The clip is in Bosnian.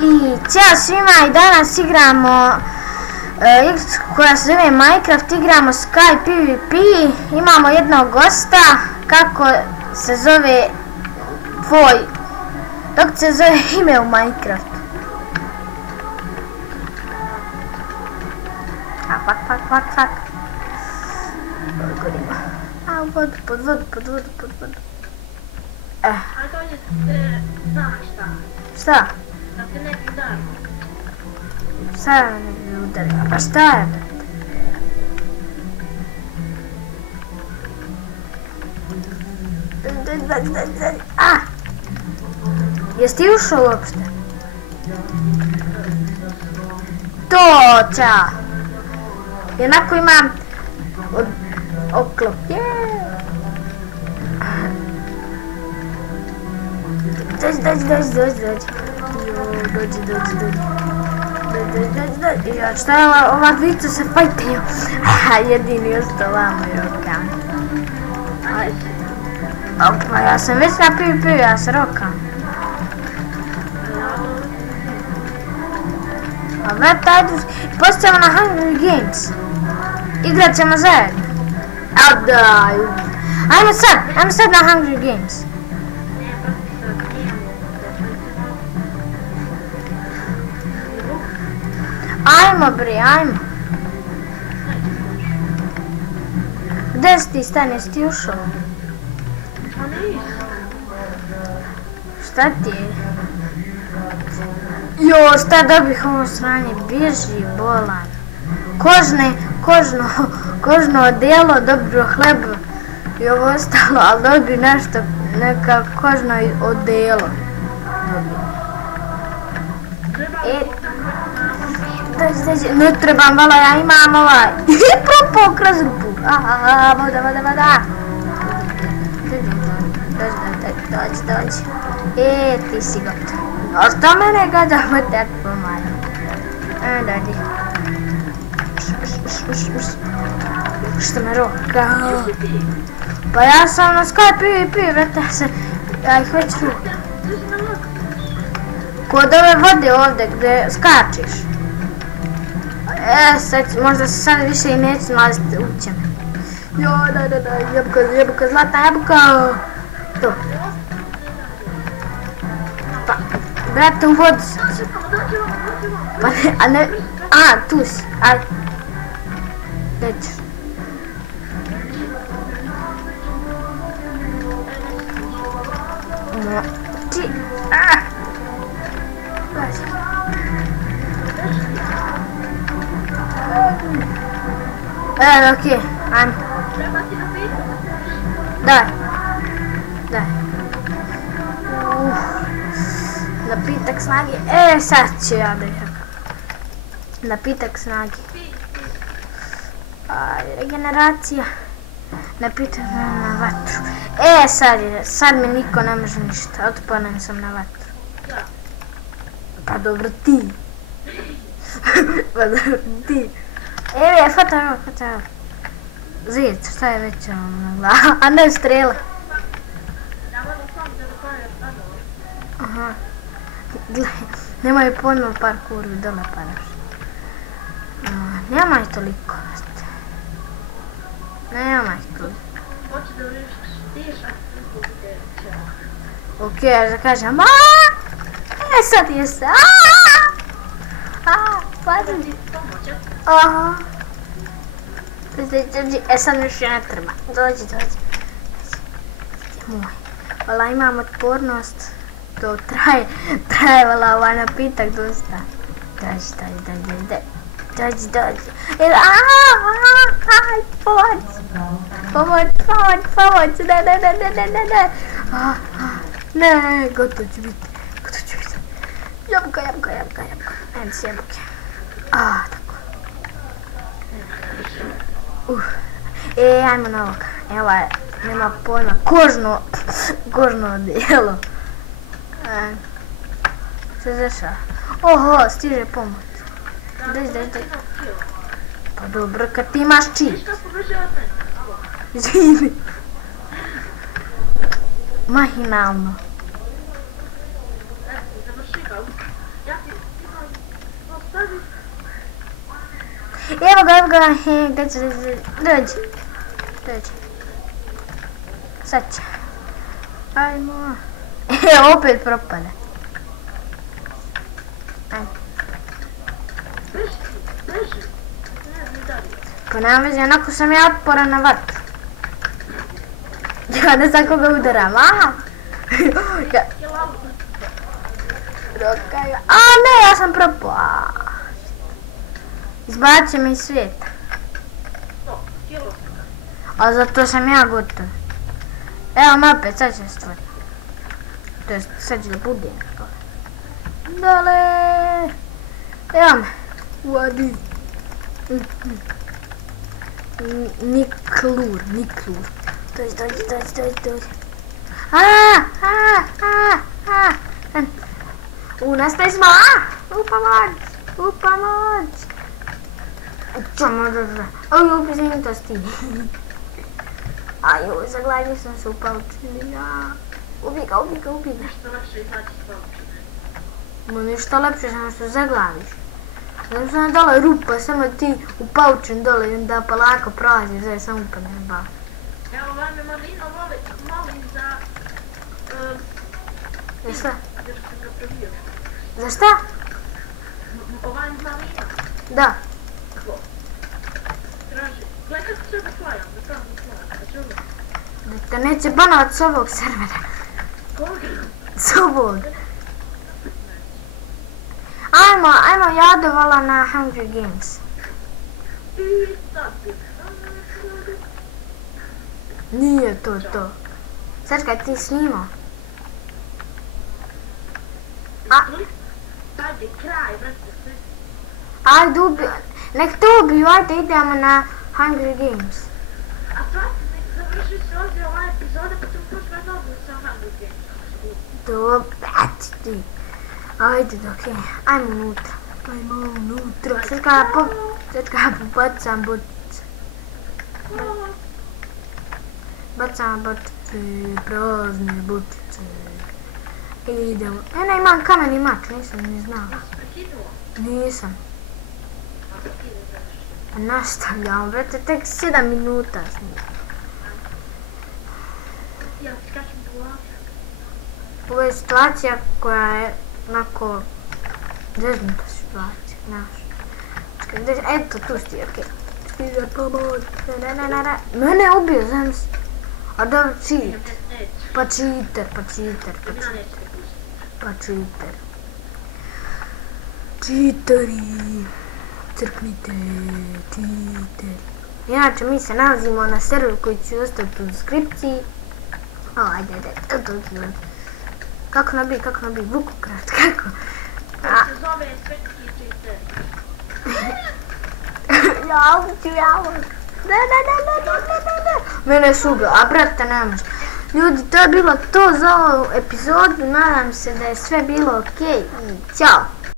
I ćao svima i danas igramo igricu koja se zove Minecraft, igramo Sky PvP, imamo jednog gosta, kako se zove tvoj, dok se zove ime u Minecraftu. A fuck. Gorimo. A u vodu, pod vodu. A to je, znaš šta? Šta? Da te ne bi udarilo. Šta je ne udarila? Pa šta je? A! Jesi ti ušao uopšte? To, čao! Jednako imam oklop. Dođi. Ja, šta je ova dvica se fajtaju? Jedini ostao vamo i rokam. Opa, ja sam već na PvP, ja se rokam. A vrata, ajde, postajemo na Hunger Games. Igrat ćemo zajedno. A daj. Ajmo sad na Hunger Games. Ajmo. Gdje si ti stan, jesi ti ušao? A nisam. Šta ti je? Jo, šta dobih ovo sranje, bježi bolan. Kožno odijelo, dobro hleba i ovo ostalo, ali dobi nešto, neka kožno odijelo. Dođi, ne trebam, vala, ja imam ovaj. Propao kroz rupu. Voda. Dođi. Ti si gotov. Ostao mene gađa, ma te pomaju. Dođi. Što me roka? Pa ja sam na Sky PvP, vrata se. Ja ih već ruka. Kod ove vode ovdje gdje skačeš. Sad, možda se sad više i neće nalaziti uće me. Da, jabuka, zlatna jabuka. To. Pa, brate, u vodu sam. Pa ne, a ne, tu si, ajde. Gdje ćeš? Ti, okej, ajmo. Treba ti napitak? Daj. Napitak snage, sad ću ja da ih rakam. Napitak snage. Regeneracija. Napitak na vatru. Sad mi niko ne može ništa, otporan sam na vatru. Pa dobro ti. Fata. Zec, šta je već ono, a ne strela. Aha. Nemaju pojma parkouru dole padaš. Nemaj toliko. Nemaj toliko. Hoće da vrištiš, a ti Okej, ja da kažem sad jeste. Pazi. Aha. Dođi, sad mi još ne treba. Dođi. Moj. Vala, imam otpornost. To traje vala ovaj napitak dosta. Dođi. Pomoć. Ne, gotovo će biti. Jabuka. Ajmo s jabuke. Tako. Ajmo na ovoga. Evo je, nema pojma. Kožno odijelo. Što se dešava? Oho, stiže pomoć. Dođi. Pa dobro, kad ti imaš cheat. Izvini. Mahinalno. Završi ga. Ja ti Evo ga, gdje će, dođi. Sad će. Ajmo. Evo, opet propade. Ajmo. Beži. Ne dalje. Pa nema veze, onako sam ja otporan na vatru. Ja ne znam koga udaram, aha. Je lavu. A ne, ja sam propao. Izbacio me iz svijeta. To, kilo. A zato sam ja gotov. Evo me opet, sad će stvoriti. To jest, sad će da bude. Dale. Evo me. Vadi. Niklur. Dođi. Nastaje smo. U pomoć. Oj, upizim to sti. Aj, zaglavio sam se u paučinu. Ubi ga. Nešto lakše izaći s paučine. Ma ništa lepše samo što zaglaviš. Znam sam dole rupa, samo ti u paučin dole i onda polako prolaziš, zove sam upadne ba. Evo vam je Malina molim za... Za šta? Još sam ga probio. Za šta? Ovaj Malina. Da. Ko? Traži. Gledaj kako se da slajam, da tamo slajam. Da ću uvijek. Da te neće banovat s ovog servera. Koga? S ovog. Ajmo jadovala na Hunger Games. I sad bi. Nije to. Sad kad ti snimao. Sad je kraj, vrste sve. Ajde ubiju. Nek to ubiju, ajde idemo na Hunger Games. A sad nek završi se ovdje ova epizoda, pa ćemo početi novu sa Hunger Games. Dobro, ti. Ajde, okej. Ajmo unutra. Sad kad ja pobacam bočice. Bacam bočice, prazne bočice. Idemo. Ne, imam kameni mač, nisam ni znala. Prekinuo. Nisam. A prekine završi. Nastavljamo, brate, tek 7 minuta snimam. Ja ti kažem dolačak. Ovo je situacija koja je onako zeznuta situacija, znaš. Eto, tu si, okej. Stiže pomoć. Ne. Mene ubio, znam se. A dobro, cheat. Neće. Pa cheater. Ja neće te pustiti. Cheateri. Crknite, cheater. Inače, mi se nalazimo na serveru koji ću ostaviti u deskripciji. Ajde. Kako nabi, Vukokraft, kako? To se zove svetski cheater. Ja. Ne. Mene su ubio, a brate ne može. Ljudi, to je bilo to za ovu epizodu. Nadam se da je sve bilo okej i ćao.